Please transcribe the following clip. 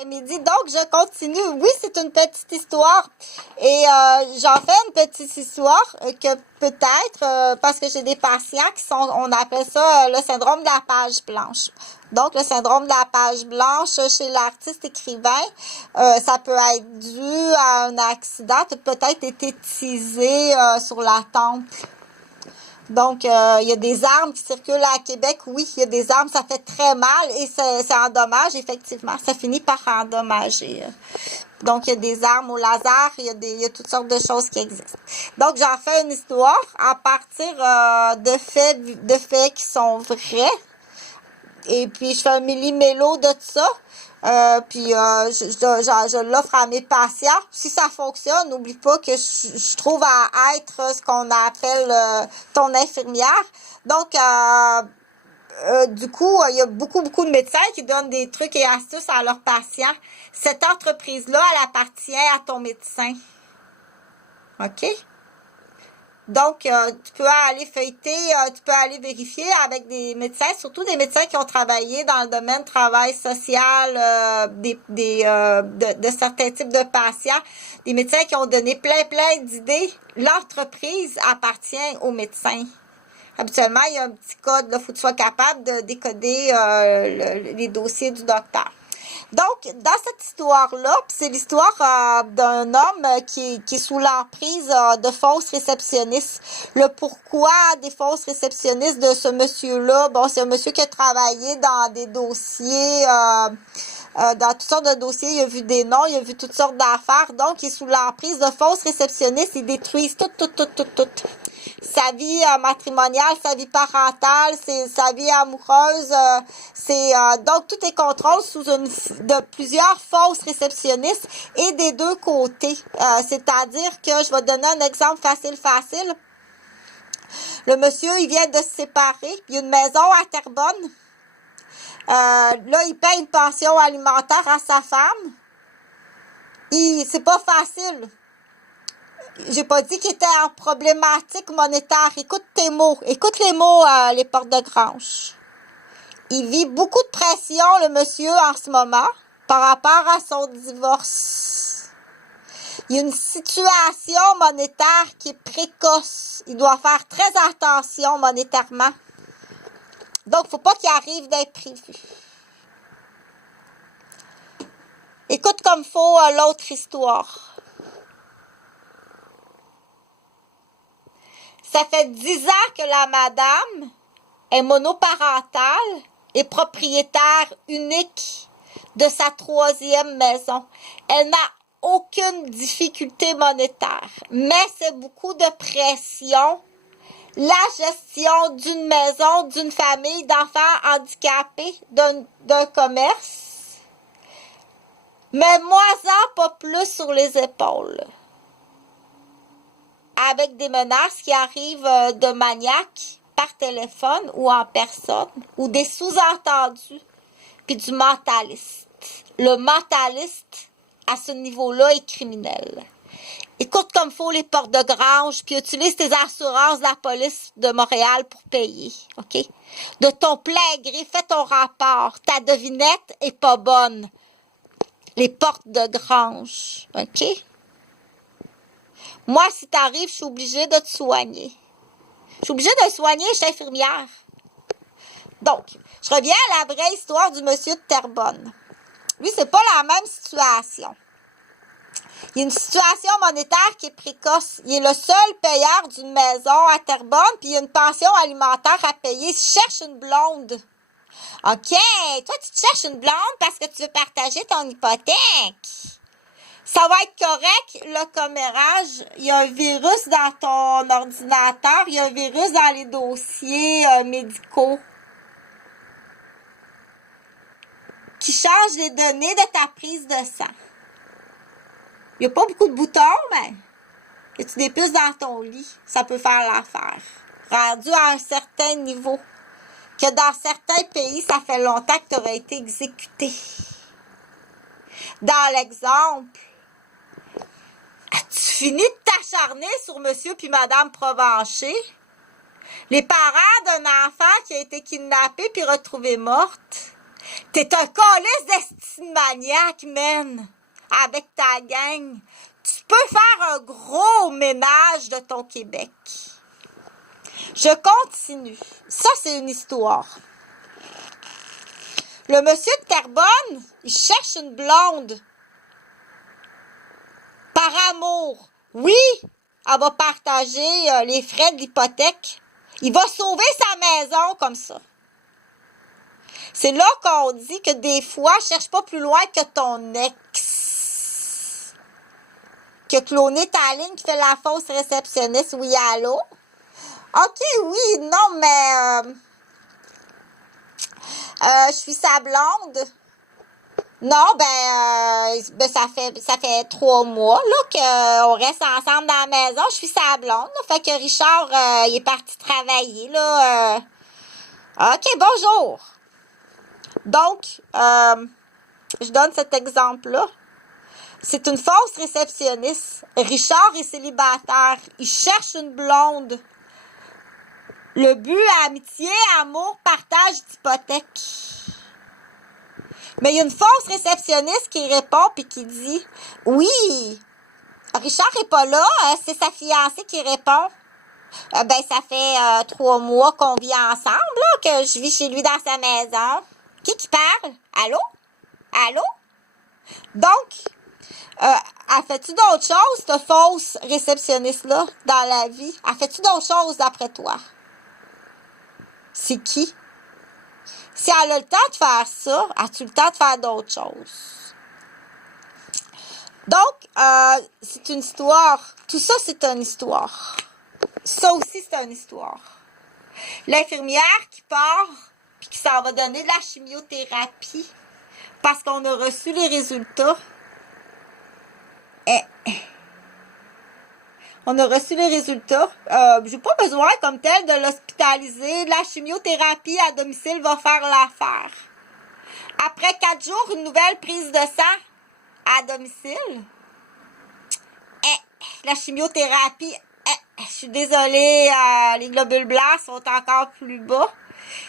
Midi. Donc, je continue. Oui, c'est une petite histoire. Et j'en fais une petite histoire que peut-être, parce que j'ai des patients qui sont, on appelle ça le syndrome de la page blanche. Donc, le syndrome de la page blanche chez l'artiste écrivain, ça peut être dû à un accident, peut-être été teasé sur la tempe. Donc, il y a des armes qui circulent à Québec. Oui, il y a des armes, ça fait très mal et ça endommage, effectivement. Ça finit par endommager. Donc, il y a des armes au laser, il y a toutes sortes de choses qui existent. Donc, j'en fais une histoire à partir de faits qui sont vrais. Et puis, je fais un millimélo de ça. Je l'offre à mes patients. Si ça fonctionne, n'oublie pas que je trouve à être ce qu'on appelle ton infirmière. Donc, du coup, il y a beaucoup de médecins qui donnent des trucs et astuces à leurs patients. Cette entreprise-là, elle appartient à ton médecin. OK? Donc, tu peux aller feuilleter, tu peux aller vérifier avec des médecins, surtout des médecins qui ont travaillé dans le domaine du travail social, de certains types de patients, des médecins qui ont donné plein d'idées. L'entreprise appartient aux médecins. Habituellement, il y a un petit code, là, faut que tu sois capable de décoder les dossiers du docteur. Donc, dans cette histoire-là, c'est l'histoire d'un homme qui est sous l'emprise de fausses réceptionnistes. Le pourquoi des fausses réceptionnistes de ce monsieur-là, bon, c'est un monsieur qui a travaillé dans des dossiers, dans toutes sortes de dossiers, il a vu des noms, il a vu toutes sortes d'affaires, donc il est sous l'emprise de fausses réceptionnistes, ils détruisent tout. Sa vie matrimoniale, sa vie parentale, sa vie amoureuse, donc tout est contrôlé de plusieurs fausses réceptionnistes et des deux côtés. C'est-à-dire que je vais donner un exemple facile. Le monsieur, il vient de se séparer, il y a une maison à Terrebonne. Là, il paye une pension alimentaire à sa femme. C'est pas facile. J'ai pas dit qu'il était en problématique monétaire. Écoute tes mots. Écoute les mots, les portes de Grange. Il vit beaucoup de pression, le monsieur, en ce moment, par rapport à son divorce. Il y a une situation monétaire qui est précoce. Il doit faire très attention monétairement. Donc, faut pas qu'il arrive d'imprévu. Écoute comme faut l'autre histoire. Ça fait 10 ans que la madame est monoparentale et propriétaire unique de sa 3e maison. Elle n'a aucune difficulté monétaire, mais c'est beaucoup de pression. La gestion d'une maison, d'une famille, d'enfants handicapés, d'un commerce. Mais moi-en pas plus sur les épaules. Avec des menaces qui arrivent de maniaques par téléphone ou en personne, ou des sous-entendus, puis du mentaliste. Le mentaliste, à ce niveau-là, est criminel. Écoute comme faut les portes de Grange, puis utilise tes assurances de la police de Montréal pour payer, OK? De ton plein gré, fais ton rapport. Ta devinette est pas bonne. Les portes de Grange, OK? Moi, si t'arrives, je suis obligée de te soigner. Je suis obligée de te soigner, je suis infirmière. Donc, je reviens à la vraie histoire du monsieur de Terrebonne. Lui, c'est pas la même situation. Il y a une situation monétaire qui est précoce. Il est le seul payeur d'une maison à Terrebonne, puis il y a une pension alimentaire à payer. Il cherche une blonde. OK, toi, tu te cherches une blonde parce que tu veux partager ton hypothèque. Ça va être correct, le commérage. Il y a un virus dans ton ordinateur. Il y a un virus dans les dossiers médicaux qui change les données de ta prise de sang. Il n'y a pas beaucoup de boutons, mais y a-tu des puces dans ton lit? Ça peut faire l'affaire. Rendu à un certain niveau. Que dans certains pays, ça fait longtemps que tu aurais été exécuté. Dans l'exemple, as-tu fini de t'acharner sur monsieur puis madame Provencher? Les parents d'un enfant qui a été kidnappé puis retrouvé morte? T'es un calice d'estime maniaque, man. Avec ta gang. Tu peux faire un gros ménage de ton Québec. Je continue. Ça, c'est une histoire. Le monsieur de Terrebonne, il cherche une blonde. Par amour. Oui, elle va partager les frais de l'hypothèque. Il va sauver sa maison comme ça. C'est là qu'on dit que des fois, cherche pas plus loin que ton ex. Que cloné ta ligne qui fait la fausse réceptionniste. Oui, allô? OK, oui, non, mais je suis sa blonde. Non, ben ça fait 3 mois là qu'on reste ensemble dans la maison. Je suis sa blonde. Là, fait que Richard, il est parti travailler. Là, OK, bonjour. Donc, je donne cet exemple-là. C'est une fausse réceptionniste. Richard est célibataire. Il cherche une blonde. Le but, amitié, amour, partage d'hypothèque. Mais il y a une fausse réceptionniste qui répond puis qui dit « Oui, Richard n'est pas là, c'est sa fiancée qui répond. Ça fait 3 mois qu'on vit ensemble, là, que je vis chez lui dans sa maison. Qui parle? Allô? Allô? » Donc, elle fait-tu d'autres choses, cette fausse réceptionniste-là, dans la vie? Elle fait-tu d'autres choses d'après toi? C'est qui? Si elle a le temps de faire ça, as-tu le temps de faire d'autres choses? Donc, c'est une histoire. Tout ça, c'est une histoire. Ça aussi, c'est une histoire. L'infirmière qui part puis qui s'en va donner de la chimiothérapie parce qu'on a reçu les résultats. On a reçu les résultats. J'ai pas besoin comme tel de l'hospitaliser. La chimiothérapie à domicile va faire l'affaire. Après 4 jours, une nouvelle prise de sang à domicile. La chimiothérapie, je suis désolée, les globules blancs sont encore plus bas.